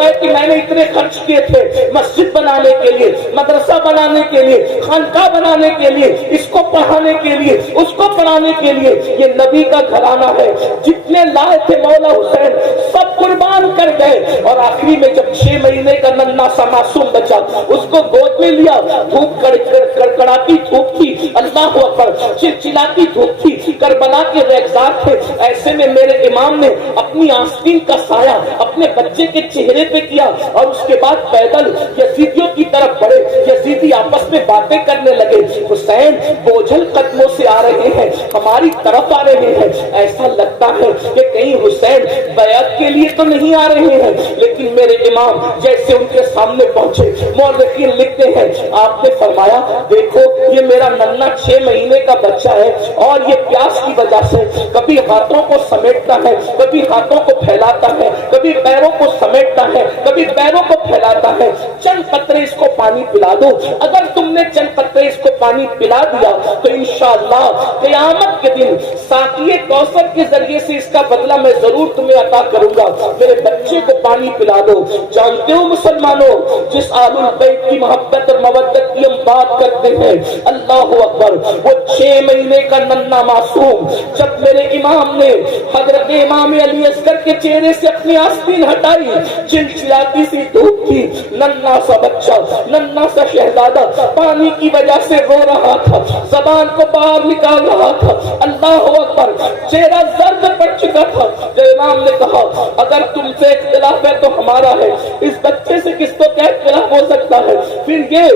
ہوتا ہے کہ میں نے اتنے خرچ کیے تھے مسجد بنانے کے لیے, مدرسہ بنانے کے لیے, خانقاہ بنانے کے لیے, اس کو پڑھانے کے لیے, اس کو پڑھانے کے لیے. یہ نبی کا گھرانہ ہے. جتنے لائے تھے مولا حسین سب قربان کر گئے. اور آخری میں جب 6 مہینے کا ننھا سا معصوم بچا, اس کو گود میں لیا. دھوپ کڑکڑاتی دھوپ تھی, اللہ اکبر, چلچلاتی دھوپ تھی, کربلا کے ریگزار تھے. ایسے میں میرے امام نے اپنی آستین کا سایہ اپنے بچے کے چہرے پہ کیا اور اس کے بعد پیدل یزیدیوں کی طرف بڑھے. یزیدی آپس میں باتیں کرنے لگے. حسین بوجھل قدموں سے آ رہے ہیں, ہماری طرف آ رہے ہیں. ایسا لگتا ہے کہ کہیں حسین بیعت کے لیے تو نہیں آ رہے ہیں. لیکن میرے امام جیسے ان کے سامنے پہنچے, مورخین لکھتے ہیں آپ نے فرمایا دیکھو یہ میرا ننھا 6 مہینے کا بچہ ہے اور یہ پیاس کی وجہ سے کبھی ہاتھوں کو سمیٹتا ہے, کبھی ہاتھوں کو پھیلاتا ہے, کبھی پیروں کو سمیٹتا ہے, کبھی پیروں کو پھیلاتا ہے. چند قطرے اس کو پانی پلا دو. اگر تم نے چند قطرے اس کو پانی پلا دیا تو انشاءاللہ قیامت کے دن ساقی کوثر کے ذریعے سے اس کا بدلہ میں ضرور تمہیں عطا کروں گا. میرے بچے کو پانی پلا دو. جانتے ہو مسلمانوں, جس آل البیت کی محبت اور مودت کی ہم بات کرتے ہیں, اللہ اکبر, وہ 6 مہینے کا ننھا معصوم جب میرے امام نے حضرت امام علی اصغر کے چہرے سے اپنی آستین ہٹائی, چلچلاتی سی دھوپ تھی, ننھا سا بچہ, ننھا سا شہزادہ پانی کی وجہ سے رو رہا تھا, زبان کو باہر نکال رہا تھا. اللہ اکبر, چہرہ زرد پڑ چکا تھا. جو امام نے کہا اگر تم سے اختلاف ہے تو ہمارا ہے, اس بچے سے کس کو کیا اختلاف ہو سکتا ہے؟ پھر یہ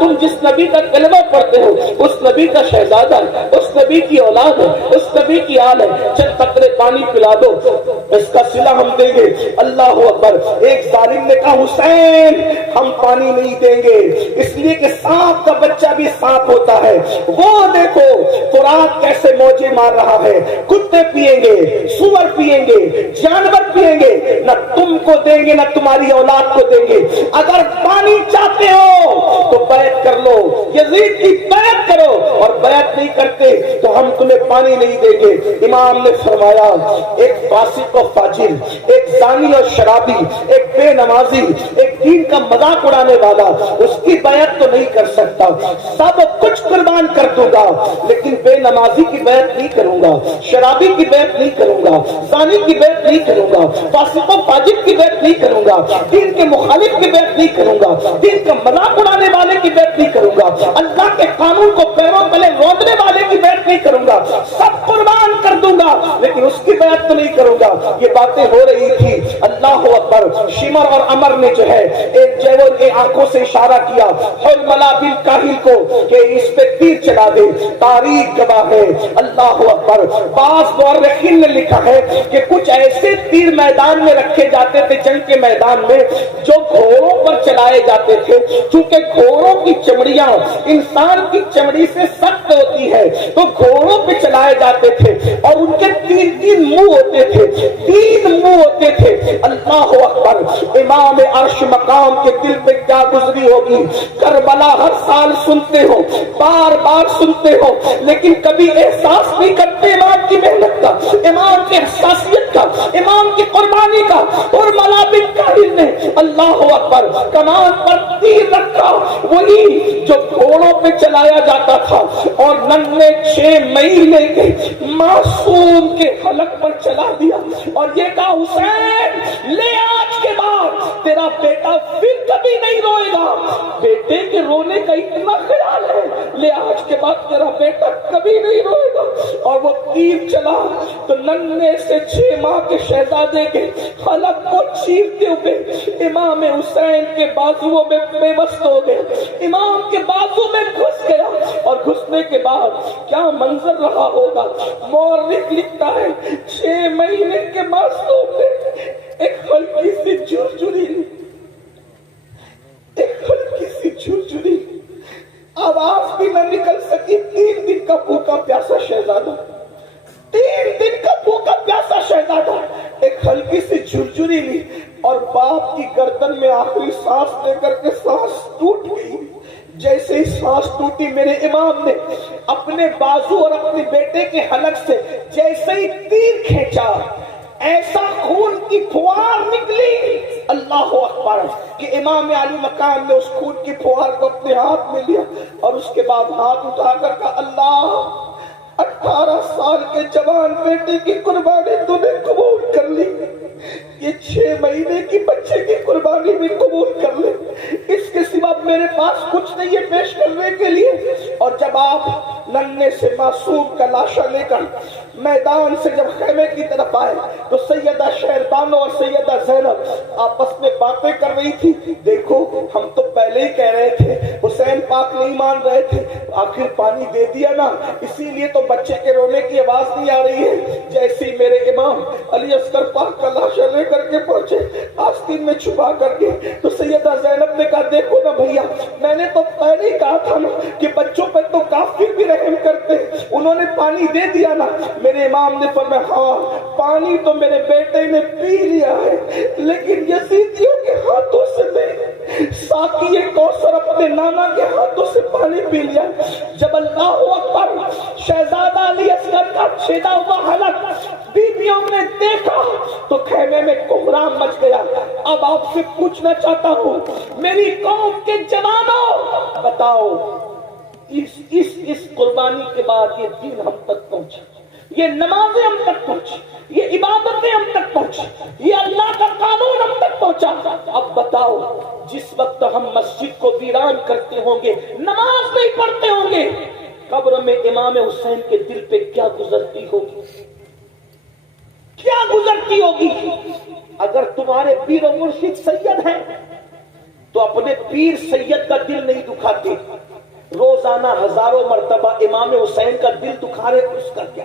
تم جس نبی کا کلمہ پڑھتے ہو اس نبی کا شہزادہ ہے, اس نبی کی اولاد ہے, اس نبی کی آل ہے. چند قطرے پانی پلا دو, اس کا صلہ ہم دیں گے. اللہ اکبر. ایک ظالم نے کہا حسین ہم پانی نہیں دیں گے, اس لیے کہ سانپ کا بچہ بھی سانپ ہوتا ہے. وہ دیکھو فرات کیسے موجے مار رہا ہے. کتے پیئیں گے, سور پیئیں گے, جانور پیئیں گے, نہ تم کو دیں گے نہ تمہاری اولاد کو دیں گے. اگر پانی چاہتے ہو تو بیعت کر لو, یزید کی بیعت کرو, اور بیعت نہیں کرتے تو ہم تمہیں پانی نہیں دیں گے. امام نے فرمایا ایک فاسق و فاجر, ایک زانی اور شرابی, ایک بے نمازی, ایک دین کا مذاق اڑانے والا, اس کی بیعت تو نہیں کر سکتا. سب کچھ قربان کر دوں گا لیکن بے نمازی کی بیعت نہیں کروں گا, شرابی کی بیعت نہیں کروں گا, زانی کی بیعت نہیں کروں گا, فاسق و فاجر کی بیعت نہیں کروں گا, دین کے مخالف کی بیعت نہیں کروں گا, دین کا مذاق اڑانے والے کی بیعت نہیں کروں گا, اللہ کے قانون کو پیروں تلے روندنے والے کی بیعت نہیں کروں گا. سب قربان کر دوں گا لیکن اس کی بیعت تو نہیں کروں گا. یہ باتیں ہو رہی تھی. اللہ اکبر. شمر اور امر نے جو ہے ایک جیور کے آنکھوں سے اشارہ کیا حرملا بن کاہل کو کہ اس پہ تیر چلا دے. تاریخ گواہ ہے. اللہ اکبر. بعض مورخین نے لکھا ہے کہ کچھ ایسے تیر میدان میں رکھے جاتے تھے جنگ کے میدان میں جو گھوڑوں پر چلائے جاتے تھے. چونکہ گھوڑوں کی چمڑیاں انسان کی چمڑی سے سخت ہوتی ہے تو گھوڑوں پہ چلائے جاتے تھے اور ان کے 3 منہ ہوتے تھے, 3 منہ ہوتے تھے. اللہ اکبر. امام عرش مقام کے دل پہ کیا گزری ہوگی. کربلا ہر سال سنتے ہو, بار بار سنتے ہو, لیکن کبھی احساس نہیں کرتے امام کی محنت کا, امام کی احساسیت کا, امام کی قربانی کا. اور ملا بن کاہل نے اللہ اکبر کمان پر تیر رکھا, وہی جو گھوڑوں پہ چلایا جاتا تھا, اور ننھے 6 مہینے کے معصوم کے حلق پر چلا دیا اور یہ کہا حسین لے آج کے بعد تیرا بیٹا پھر کبھی نہیں روئے گا. بیٹے کے رونے کا اتنا خیال ہے, لے آج کے بعد تیرا بیٹا کبھی نہیں روئے گا. اور وہ تیر چلا تو ننھے سے 6 ماہ کے شہزادے کے حلق کو چیرتے ہوئے امام حسین کے بازوؤں میں بے بس ہو گئے, امام کے بازو میں گھس گیا. اور گھسنے کے بعد کیا منظر رہا ہوگا. مورخ لکھتا ہے 6 مہینے کے معصوم نے ایک ہلکی سی جھرجھری, ایک ہلکی سی جھرجھری, آواز بھی نہ نکل سکی. 3 دن کا بھوکا پیاسا شہزادہ, 3 دن کا بھوکا پیاسا شہزادہ ایک ہلکی سی جھرجھری لی اور باپ کی گردن میں آخری سانس لے کر کے سانس ٹوٹ گئی. جیسے ہی سانس ٹوٹی میرے امام نے اپنے بازو اور اپنے بیٹے کے حلق سے جیسے ہی تیر کھینچا, ایسا خون کی پھوار نکلی. اللہ اکبر کہ امام علی مقام نے اس خون کی پھوار کو اپنے ہاتھ میں لیا اور اس کے بعد ہاتھ اٹھا کر کہا اللہ 18 سال کے جوان بیٹے کی قربانی تو نے قبول کر لی، یہ 6 مہینے کی بچے کی قربانی بھی قبول کر لے، اس کے سوا میرے پاس کچھ نہیں ہے پیش کرنے کے لیے۔ اور جب آپ ننھے سے معصوم کا لاشا لے کر میدان سے جب خیمے کی طرف آئے تو سیدہ شہربانو اور سیدہ زینب آپس میں باتیں کر رہی تھی، دیکھو ہم تو پہلے ہی کہہ رہے تھے حسین پاک نہیں مان رہے تھے، آخر پانی دے دیا نا، اسی لیے تو بچے کے رونے کی آواز نہیں آ رہی ہے۔ جیسے ہی میرے امام علی اصغر پاک کا لاشا لے کر کے پہنچے آستین میں چھپا کر کے تو سیدہ زینب نے کہا دیکھو نا بھیا، میں نے تو پہلے ہی کہا تھا نا کہ بچوں پہ تو کافر بھی رحم کرتے، انہوں نے پانی دے دیا نا۔ میرے امام نے فرمایا ہاں پانی تو میرے بیٹے نے پی لیا ہے لیکن یزیدیوں کے ہاتھوں سے نہیں، ساقی کوثر اپنے نانا کے ہاتھوں سے پانی پی لیا۔ جب اللہ اکبر شہزادہ علی اصغر کا چھیدا ہوا حلق بیویوں نے دیکھا تو خیمے میں کوہرام مچ گیا۔ اب آپ سے پوچھنا چاہتا ہوں میری قوم کے جوانوں، بتاؤ اس قربانی کے بعد یہ دین ہم تک پہنچا، یہ نمازیں ہم تک پہنچی، یہ عبادتیں ہم تک پہنچی، یہ اللہ کا قانون ہم تک پہنچا۔ اب بتاؤ جس وقت ہم مسجد کو ویران کرتے ہوں گے، نماز نہیں پڑھتے ہوں گے، قبر میں امام حسین کے دل پہ کیا گزرتی ہوگی، کیا گزرتی ہوگی؟ اگر تمہارے پیر و مرشد سید ہیں تو اپنے پیر سید کا دل نہیں دکھاتے، روزانہ ہزاروں مرتبہ امام حسین کا دل دکھا رہے اس کا کیا؟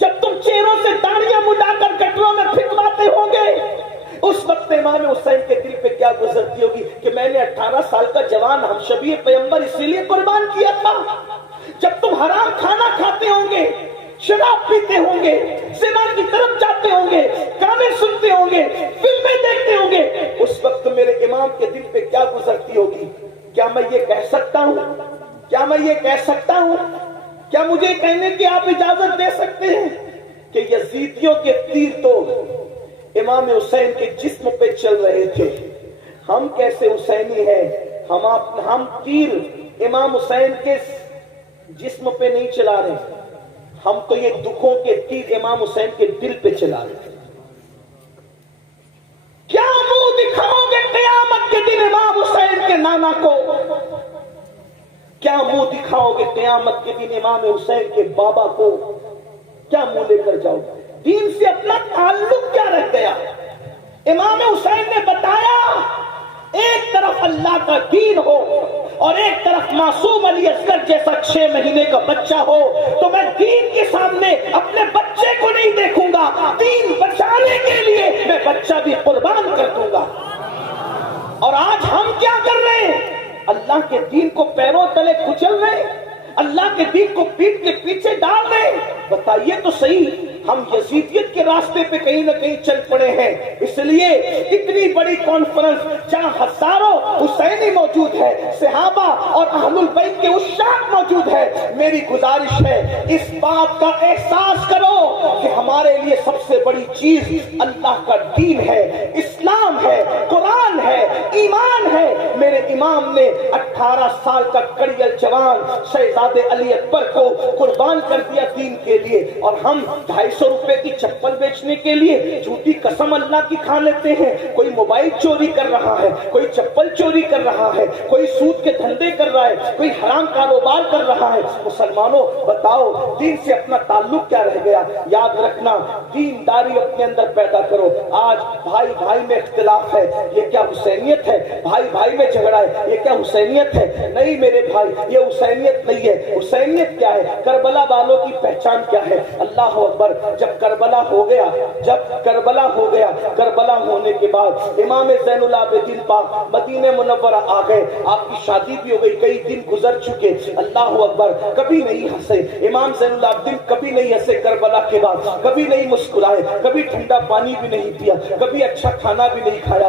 جب تم چہروں سے داڑیاں مڈا کر گٹروں میں پھینکواتے ہوں گے اس وقت امام حسین کے دل پہ کیا گزرتی ہوگی کہ میں نے 18 سال کا جوان ہم شبیہ پیغمبر اسی لیے قربان کیا تھا۔ جب تم حرام کھانا کھاتے ہوں گے، شراب پیتے ہوں گے، زنا کی طرف جاتے ہوں گے، گانے سنتے ہوں گے، فلمیں دیکھتے ہوں گے، اس وقت میرے امام کے دل پہ کیا گزرتی ہوگی؟ کیا میں یہ کہہ سکتا ہوں؟ کیا میں یہ کہہ سکتا ہوں؟ کیا مجھے کہنے کی آپ اجازت دے سکتے ہیں کہ یزیدیوں کے تیر تو امام حسین کے جسم پہ چل رہے تھے، ہم کیسے حسینی ہیں؟ ہم تیر امام حسین کے جسم پہ نہیں چلا رہے، ہم تو یہ دکھوں کے تیر امام حسین کے دل پہ چلا رہے ہیں۔ کیا منہ دکھاؤ گے قیامت کے دن امام حسین کے نانا کو؟ کیا منہ دکھاؤ گے قیامت کے دن امام حسین کے بابا کو؟ کیا منہ لے کر جاؤ گے؟ دین سے اپنا تعلق کیا رہ گیا؟ امام حسین نے بتایا ایک طرف اللہ کا دین ہو اور ایک طرف معصوم علی اصغر جیسا 6 مہینے کا بچہ ہو تو میں دین کے سامنے اپنے بچے کو نہیں دیکھوں گا، دین بچانے کے لیے میں بچہ بھی قربان کر دوں گا۔ اور آج ہم کیا کر رہے ہیں؟ اللہ کے دین کو پیروں تلے کچل رہے ہیں، اللہ کے دین کو پیٹ کے پیچھے ڈال رہے ہیں۔ بتائیے تو صحیح، ہم یزیدیت کے راستے پہ کہیں نہ کہیں چل پڑے ہیں۔ اس لیے اتنی بڑی کانفرنس جہاں ہزاروں حسینی موجود ہے، صحابہ اور اہل البیت کے عشاق موجود ہے، میری گزارش ہے اس بات کا احساس کرو کہ ہمارے لیے سب سے بڑی چیز اللہ کا دین ہے، اسلام ہے، قرآن ہے، ایمان ہے۔ میرے امام نے 18 سال کا کڑیل جوان شہزادے علی اکبر کو قربان کر دیا دین کے لیے، اور ہم 250 روپے کی چپل بیچنے کے لیے جھوٹی قسم اللہ کی کھا لیتے ہیں۔ کوئی موبائل چوری کر رہا ہے، کوئی چپل چوری کر رہا ہے، کوئی سود کے دھندے کر رہا ہے، کوئی حرام کاروبار کر رہا ہے۔ مسلمانوں بتاؤ دین سے اپنا تعلق کیا رہ گیا؟ یاد رکھنا، دینداری اپنے اندر پیدا کرو۔ آج بھائی بھائی میں اختلاف ہے، یہ کیا حسینیت ہے؟ بھائی بھائی میں جھگڑا ہے، یہ کیا حسینیت ہے؟ نہیں میرے بھائی، یہ حسینیت نہیں ہے۔ حسینیت کیا ہے؟ کربلا والوں کی پہچان کیا ہے؟ اللہ اکبر، جب کربلا ہو گیا، کربلا ہونے کے بعد امام زین العابدین پاک مدینہ منورہ آ گئے، آپ کی شادی بھی ہو گئی، کئی دن گزر چکے۔ اللہ اکبر، کبھی نہیں ہنسے امام زین العابدین، کبھی نہیں ہنسے کربلا کے بعد، کبھی نہیں مسکرائے، کبھی ٹھنڈا پانی بھی نہیں پیا، کبھی اچھا کھانا بھی نہیں کھایا،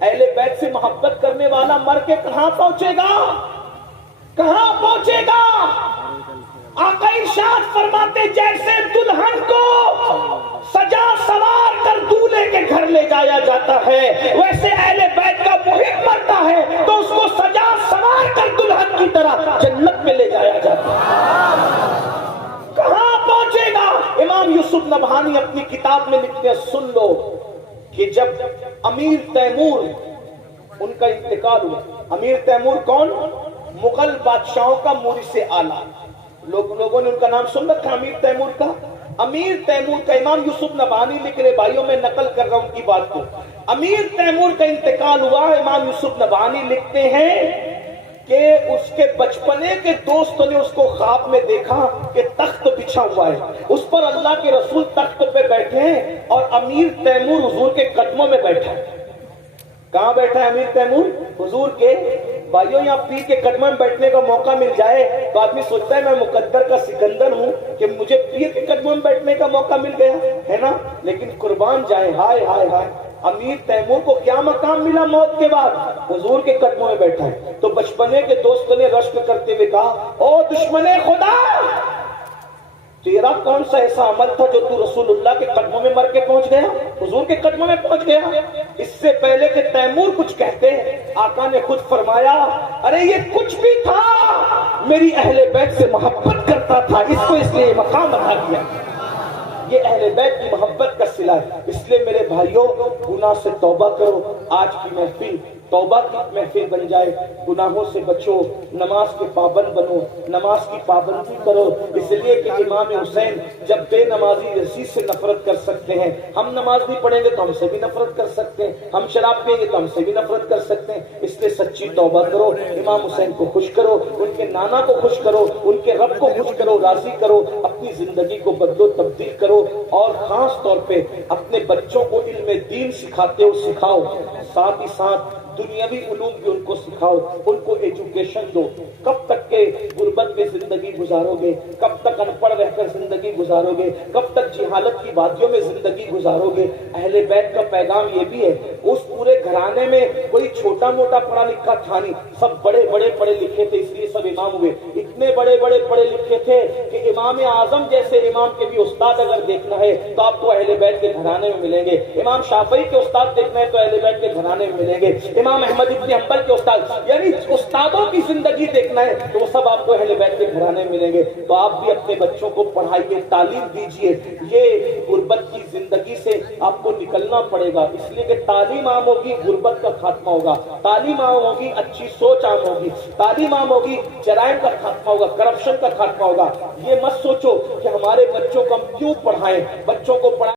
اہل بیت سے محبت کرنے والا مر کے کہاں پہنچے گا؟ کہاں پہنچے گا؟ آقا ارشاد فرماتے جیسے دلہن کو سجا سوار کر دولہے کے گھر لے جایا جاتا ہے، ویسے اہل بیت کا محب مرتا ہے تو اس کو سجا سوار کر دلہن کی طرح جنت میں لے جایا جاتا ہے۔ کہاں پہنچے گا؟ امام یوسف نبہانی اپنی کتاب میں لکھتے ہیں، سن لو کہ جب امیر تیمور ان کا انتقال ہوا، امیر تیمور کون؟ مغل بادشاہوں کا مورث اعلیٰ، لوگوں نے ان کا نام سن رکھا امیر تیمور کا۔ امیر تیمور کا امام یوسف نبہانی لکھ رہے، بھائیوں میں نقل کر رہا ہوں ان کی بات کو، امیر تیمور کا انتقال ہوا، امام یوسف نبہانی لکھتے ہیں کہ اس کے بچپنے کے دوستوں نے اس کو خواب میں دیکھا کہ تخت بچھا ہوا ہے، اس پر اللہ کے رسول تخت پہ بیٹھے ہیں اور امیر تیمور حضور کے قدموں میں بیٹھا ہے۔ کہاں بیٹھا ہے امیر تیمور؟ حضور کے۔ بھائیوں یہاں پیر کے قدموں میں بیٹھنے کا موقع مل جائے تو آدمی سوچتا ہے میں مقدر کا سکندر ہوں کہ مجھے پیر کے قدموں میں بیٹھنے کا موقع مل گیا ہے نا، لیکن قربان جائے، ہائے ہائے ہائے، امیر تیمور کو کیا مقام ملا موت کے بعد؟ حضور کے قدموں میں بیٹھا ہے۔ تو بچپنے کے دوستوں نے رشک کرتے ہوئے کہا، او دشمن خدا، تیرا کون سا ایسا عمل تھا جو تو رسول اللہ کے قدموں میں مر کے پہنچ گیا، حضور کے قدموں میں پہنچ گیا؟ اس سے پہلے کہ تیمور کچھ کہتے آقا نے خود فرمایا، ارے یہ کچھ بھی تھا، میری اہل بیت سے محبت کرتا تھا، اس کو اس لیے مقام بنا دیا۔ یہ اہل بیت کی محبت کا صلہ ہے۔ اس لیے میرے بھائیوں، گناہ سے توبہ کرو، آج کی محفل توبہ کی محفل بن جائے، گناہوں سے بچو، نماز کے پابند بنو، نماز کی پابندی کرو، اس لیے کہ امام حسین جب بے نمازی یزید سے نفرت کر سکتے ہیں، ہم نماز نہیں پڑھیں گے تو ہم سے بھی نفرت کر سکتے ہیں، ہم شراب پئیں گے تو ہم سے بھی نفرت کر سکتے ہیں۔ اس لیے سچی توبہ کرو، امام حسین کو خوش کرو، ان کے نانا کو خوش کرو، ان کے رب کو خوش کرو، راضی کرو، اپنی زندگی کو بدلو تبدیل کرو، اور خاص طور پہ اپنے بچوں کو علم دین سکھاتے ہو سکھاؤ، ساتھ ہی ساتھ دنیاوی علوم بھی ان کو سکھاؤ، ان کو ایجوکیشن دو۔ کب تک کے غربت میں زندگی گزارو گے؟ کب تک ان پڑھ رہ کر زندگی گزارو گے؟ کب تک جہالت کی وادیوں میں زندگی گزارو گے؟ اہل بیت کا پیغام یہ بھی ہے، اس پورے گھرانے میں کوئی چھوٹا موٹا پڑھا لکھا تھا نہیں، سب بڑے بڑے پڑھے لکھے تھے، اس لیے سب امام ہوئے۔ اتنے بڑے بڑے پڑھے لکھے تھے کہ امام اعظم جیسے امام کے بھی استاد اگر دیکھنا ہے تو آپ کو اہل بیت کے گھرانے میں ملیں گے، امام شافعی کے استاد دیکھنا ہے تو اہل بیت کے گھرانے میں ملیں گے، امام احمد ابن حنبل کے استاد، یعنی استادوں کی زندگی دیکھنا ہے تو وہ سب آپ کو اہل بیت کے گھرانے میں ملیں گے۔ تو آپ بھی اپنے بچوں کو پڑھائیے، تعلیم دیجیے، یہ غربت کی زندگی سے آپ کو نکلنا پڑے گا، اس لیے کہ تعلیم عام ہوگی، غربت کا خاتمہ ہوگا، تعلیم عام ہوگی، اچھی سوچ عام ہوگی، تعلیم عام ہوگی، جرائم کا خاتمہ ہوگا، کرپشن کا خاتمہ ہوگا۔ یہ مت سوچو کہ ہمارے بچوں کو ہم کیوں پڑھائیں، بچوں کو پڑھائیں